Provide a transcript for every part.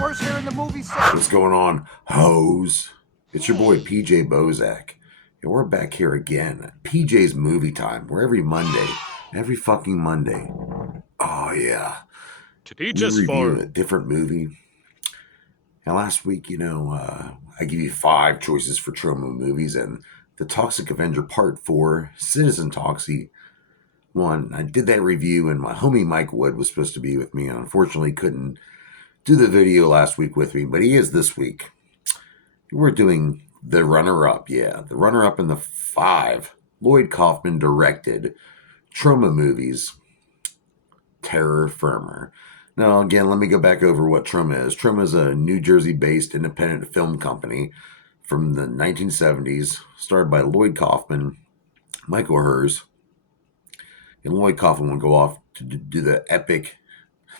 worse here in the movie set. What's going on, hoes? It's your boy PJ Bozak. And we're back here again. PJ's Movie Time. We're every Monday. Every fucking Monday. Oh, yeah. To teach We us review for a different movie. And last week, I give you 5 choices for Troma movies. And The Toxic Avenger Part 4, Citizen Toxie, won. I did that review, and my homie Mike Wood was supposed to be with me. And unfortunately, couldn't do the video last week with me, but he is this week. We're doing the runner-up, the runner-up in the 5 Lloyd Kaufman directed Troma movies, Terror Firmer. Now, again, let me go back over what Troma is. Troma is a New Jersey-based independent film company from the 1970s, started by Lloyd Kaufman, Michael Hers, and Lloyd Kaufman would go off to do the epic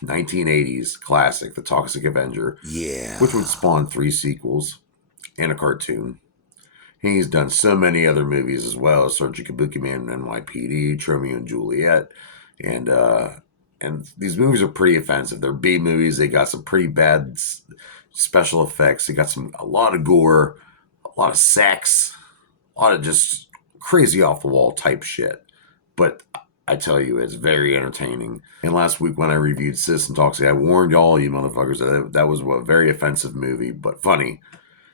1980s classic, The Toxic Avenger, which would spawn 3 sequels and a cartoon. He's done so many other movies as well, Sergeant Kabuki Man, NYPD, Romeo and Juliet, and these movies are pretty offensive. They're B movies. They got some pretty bad special effects. They got a lot of gore, a lot of sex, a lot of just crazy off the wall type shit. But I tell you, it's very entertaining. And last week when I reviewed Citizen Toxie, I warned all you motherfuckers that was a very offensive movie, but funny.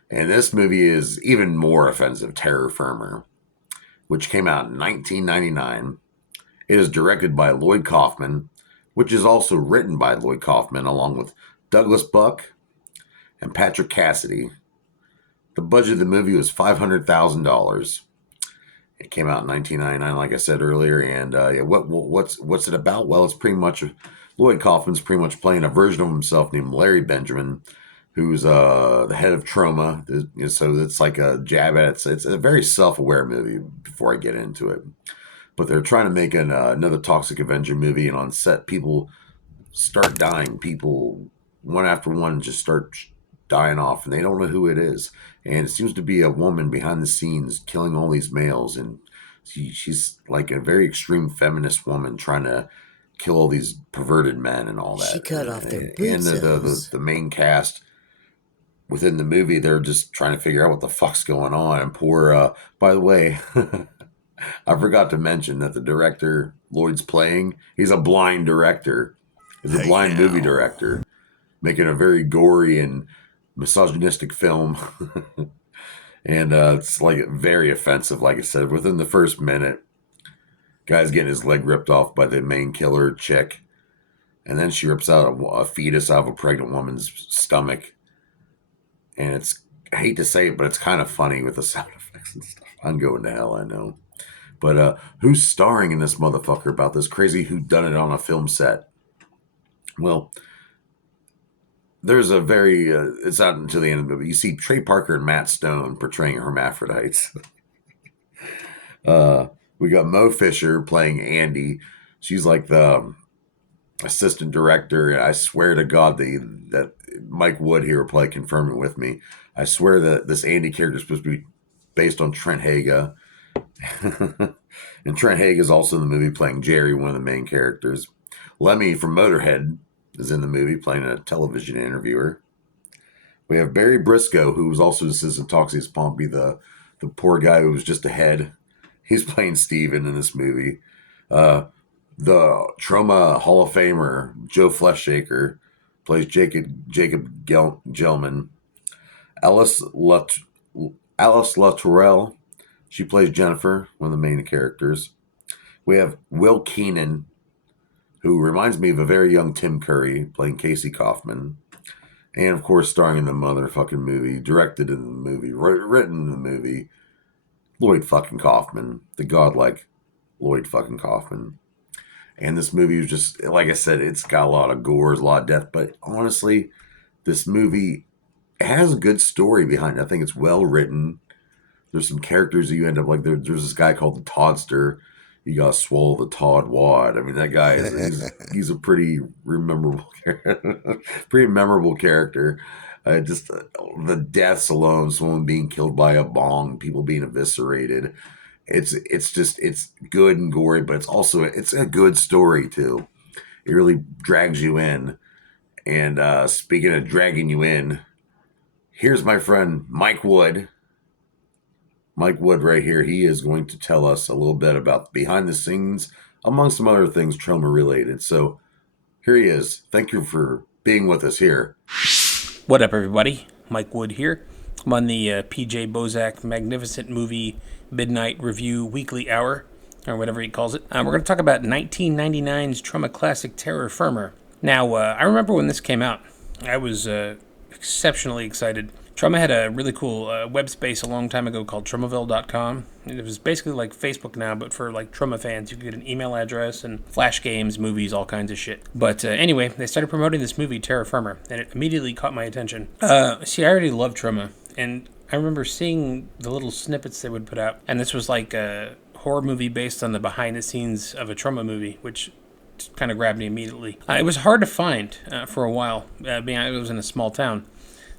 And this movie is even more offensive, Terror Firmer, which came out in 1999. It is directed by Lloyd Kaufman, which is also written by Lloyd Kaufman, along with Douglas Buck and Patrick Cassidy. The budget of the movie was $500,000. It came out in 1999, like I said earlier, and what's it about? Well, it's pretty much Lloyd Kaufman's pretty much playing a version of himself named Larry Benjamin, who's the head of Troma. So it's like a jab at it. It's a very self-aware movie. Before I get into it, but they're trying to make another Toxic Avenger movie, and on set, people start dying. People one after one just start dying off, and they don't know who it is. And it seems to be a woman behind the scenes killing all these males, and she's like a very extreme feminist woman trying to kill all these perverted men and all that. She cut off their boot and the main cast within the movie, they're just trying to figure out what the fuck's going on. And poor, by the way, I forgot to mention that the director Lloyd's playing, he's a blind director. He's a blind movie director, making a very gory and misogynistic film. And it's like very offensive. Like I said, within the first minute, guy's getting his leg ripped off by the main killer chick, and then she rips out a fetus out of a pregnant woman's stomach. And I hate to say it, but it's kind of funny with the sound effects and stuff. I'm going to hell, I know. But who's starring in this motherfucker about this crazy whodunit on a film set? Well, there's a very, it's not until the end of the movie. You see Trey Parker and Matt Stone portraying hermaphrodites. We got Mo Fisher playing Andy. She's like the assistant director. I swear to God that Mike Wood here will probably confirm it with me. I swear that this Andy character is supposed to be based on Trent Haga. And Trent Haga is also in the movie playing Jerry, one of the main characters. Lemmy from Motorhead is in the movie playing a television interviewer. We have Barry Briscoe, who was also Citizen Toxie as Pompey, the poor guy who was just ahead. He's playing Steven in this movie. The Troma Hall of Famer, Joe Fleshshaker, plays Jacob Gelman. Alice LaTourelle, she plays Jennifer, one of the main characters. We have Will Keenan, who reminds me of a very young Tim Curry, playing Casey Kaufman. And, of course, starring in the motherfucking movie, directed in the movie, written in the movie, Lloyd fucking Kaufman, the godlike Lloyd fucking Kaufman. And this movie was just, like I said, it's got a lot of gore, a lot of death. But honestly, this movie has a good story behind it. I think it's well written. There's some characters that you end up like. There's this guy called the Toddster. You gotta swallow the Todd Wad. I mean, that guy he's a pretty memorable character. Just the deaths alone, someone being killed by a bong, people being eviscerated. It's good and gory, but it's a good story too. It really drags you in. And speaking of dragging you in, here's my friend Mike Wood. Mike Wood, right here. He is going to tell us a little bit about behind the scenes, among some other things Troma related. So here he is. Thank you for being with us here. What up, everybody? Mike Wood here. I'm on the PJ Bozak Magnificent Movie Midnight Review Weekly Hour, or whatever he calls it. We're going to talk about 1999's Troma classic Terror Firmer. Now, I remember when this came out. I was exceptionally excited. Troma had a really cool web space a long time ago called Tromaville.com. It was basically like Facebook now, but for like Troma fans. You could get an email address and flash games, movies, all kinds of shit. But anyway, they started promoting this movie, Terror Firmer, and it immediately caught my attention. See, I already love Troma, and I remember seeing the little snippets they would put out, and this was like a horror movie based on the behind the scenes of a Troma movie, which kind of grabbed me immediately. It was hard to find for a while, being it was in a small town.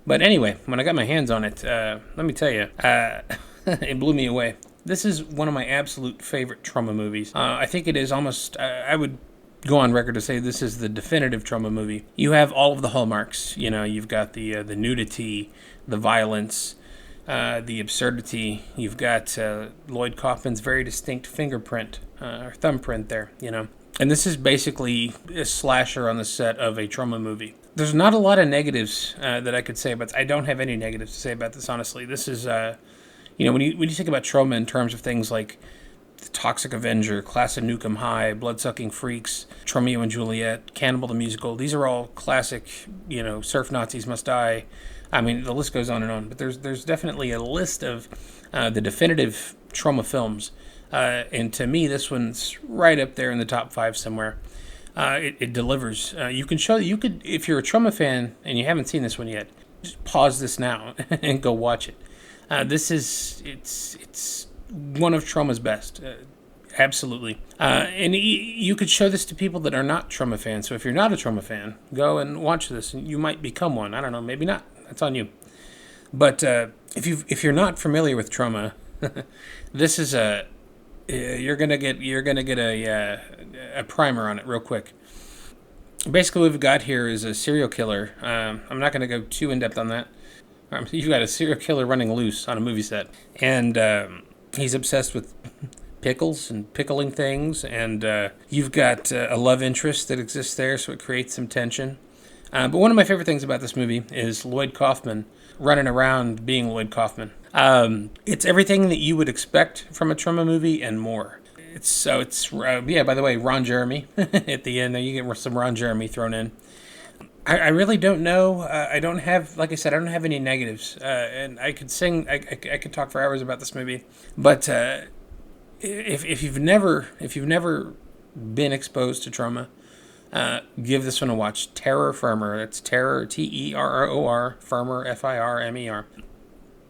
But anyway, when I got my hands on it, let me tell you, it blew me away. This is one of my absolute favorite Troma movies. I think it is almost, I would go on record to say this is the definitive Troma movie. You have all of the hallmarks. You know, you've got the nudity, the violence, the absurdity. You've got Lloyd Kaufman's very distinct fingerprint, or thumbprint there, you know. And this is basically a slasher on the set of a Troma movie. There's not a lot of negatives that I could say about this. I don't have any negatives to say about this, honestly. This is, when you think about Troma in terms of things like The Toxic Avenger, Class of Nukem High, Bloodsucking Freaks, Romeo and Juliet, Cannibal the Musical, these are all classic, Surf Nazis Must Die. I mean, the list goes on and on. But there's definitely a list of the definitive Troma films. And to me, this one's right up there in the top 5 somewhere. It delivers. You could, if you're a Troma fan and you haven't seen this one yet, just pause this now and go watch it. It's one of Troma's best, absolutely. And you could show this to people that are not Troma fans. So if you're not a Troma fan, go and watch this, and you might become one. I don't know, maybe not. That's on you. But if you're not familiar with Troma, this is you're gonna get a primer on it real quick. Basically, what we've got here is a serial killer. I'm not gonna go too in depth on that. You've got a serial killer running loose on a movie set, and he's obsessed with pickles and pickling things. And you've got a love interest that exists there, so it creates some tension. But one of my favorite things about this movie is Lloyd Kaufman running around being Lloyd Kaufman. It's everything that you would expect from a Troma movie and more. By the way, Ron Jeremy at the end there, you get some Ron Jeremy thrown in. I really don't know. I don't have, like I said, I don't have any negatives. And I could sing, I could talk for hours about this movie. But if you've never been exposed to Troma, give this one a watch. Terror Firmer. That's Terror, Terror, Firmer, Firmer.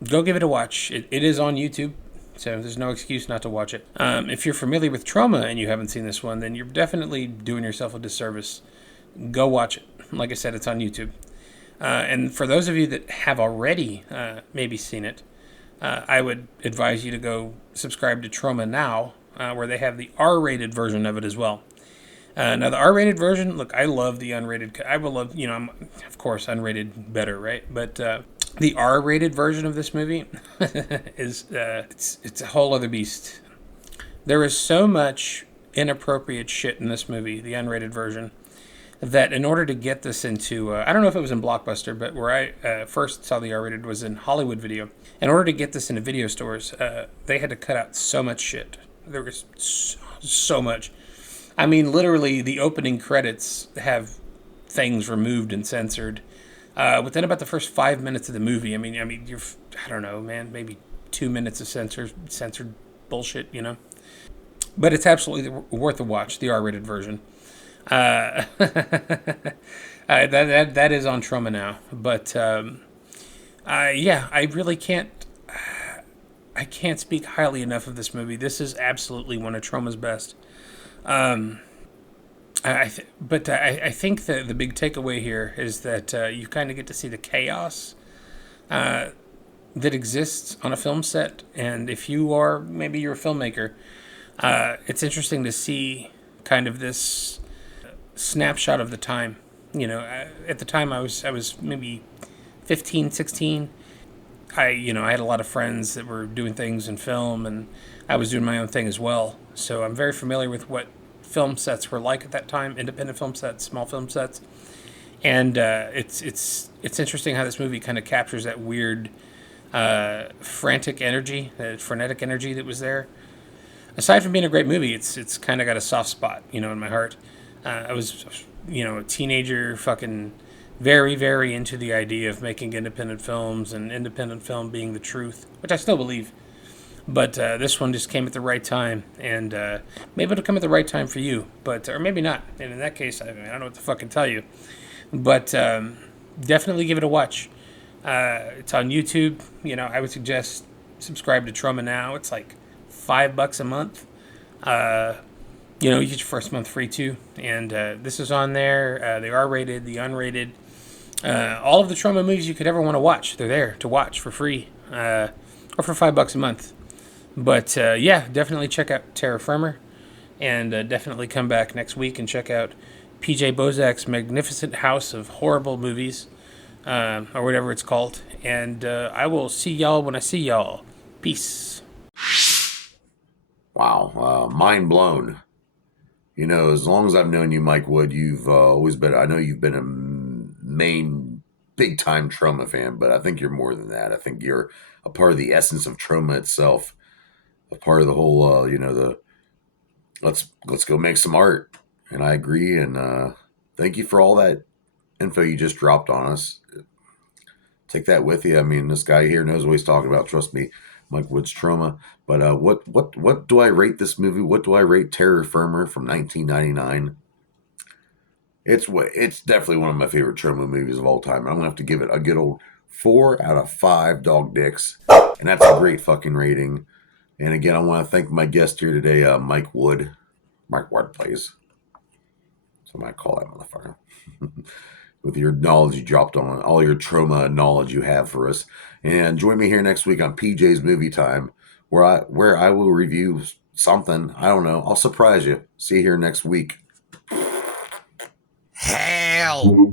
Go give it a watch. It is on YouTube, so there's no excuse not to watch it. If you're familiar with Troma and you haven't seen this one, then you're definitely doing yourself a disservice. Go watch it. Like I said, it's on YouTube. And for those of you that have already maybe seen it, I would advise you to go subscribe to Troma Now, where they have the R-rated version of it as well. Now, the R-rated version, look, I love the unrated. I will love, I'm, of course, unrated better, right? But the R-rated version of this movie is it's a whole other beast. There is so much inappropriate shit in this movie, the unrated version, that in order to get this into, I don't know if it was in Blockbuster, but where I first saw the R-rated was in Hollywood Video. In order to get this into video stores, they had to cut out so much shit. There was so much. I mean, literally, the opening credits have things removed and censored. Within about the first 5 minutes of the movie, I mean, I don't know, man, maybe 2 minutes of censored bullshit, But it's absolutely worth a watch, the R-rated version. That is on Troma Now. But I really can't. I can't speak highly enough of this movie. This is absolutely one of Troma's best. I think the big takeaway here is that you kind of get to see the chaos that exists on a film set, and if you're a filmmaker, it's interesting to see kind of this snapshot of the time. At the time I was maybe 15, 16. I had a lot of friends that were doing things in film, and I was doing my own thing as well. So I'm very familiar with what film sets were like at that time, independent film sets, small film sets. And it's interesting how this movie kind of captures that weird frantic energy, that frenetic energy that was there. Aside from being a great movie, it's kind of got a soft spot, in my heart. I was, a teenager, fucking very, very into the idea of making independent films and independent film being the truth, which I still believe. But this one just came at the right time, and maybe it'll come at the right time for you, but or maybe not. And in that case, I don't know what to fucking tell you. But definitely give it a watch. It's on YouTube. I would suggest subscribe to Troma now. It's like $5 a month. You get your first month free too. And this is on there. The R-rated, the unrated, all of the Troma movies you could ever want to watch. They're there to watch for free, or for $5 a month. But yeah, definitely check out Terra Firma, and definitely come back next week and check out PJ Bozak's magnificent house of horrible movies, or whatever it's called. And I will see y'all when I see y'all. Peace. Wow, mind blown. As long as I've known you, Mike Wood, you've always been. I know you've been a main big time Troma fan, but I think you're more than that. I think you're a part of the essence of Troma itself, a part of the whole. The let's go make some art. And I agree. And thank you for all that info you just dropped on us. Take that with you. I mean, this guy here knows what he's talking about. Trust me, Mike Wood's Troma. But what do I rate this movie? What do I rate Terror Firmer from 1999? It's definitely one of my favorite Troma movies of all time. I'm gonna have to give it a good old 4 out of 5 dog dicks, and that's a great fucking rating. And again, I want to thank my guest here today, Mike Wood. Mike Wood, please. So I might call that motherfucker. With your knowledge you dropped on all your Troma knowledge you have for us. And join me here next week on PJ's Movie Time, where I will review something. I don't know. I'll surprise you. See you here next week. Hell!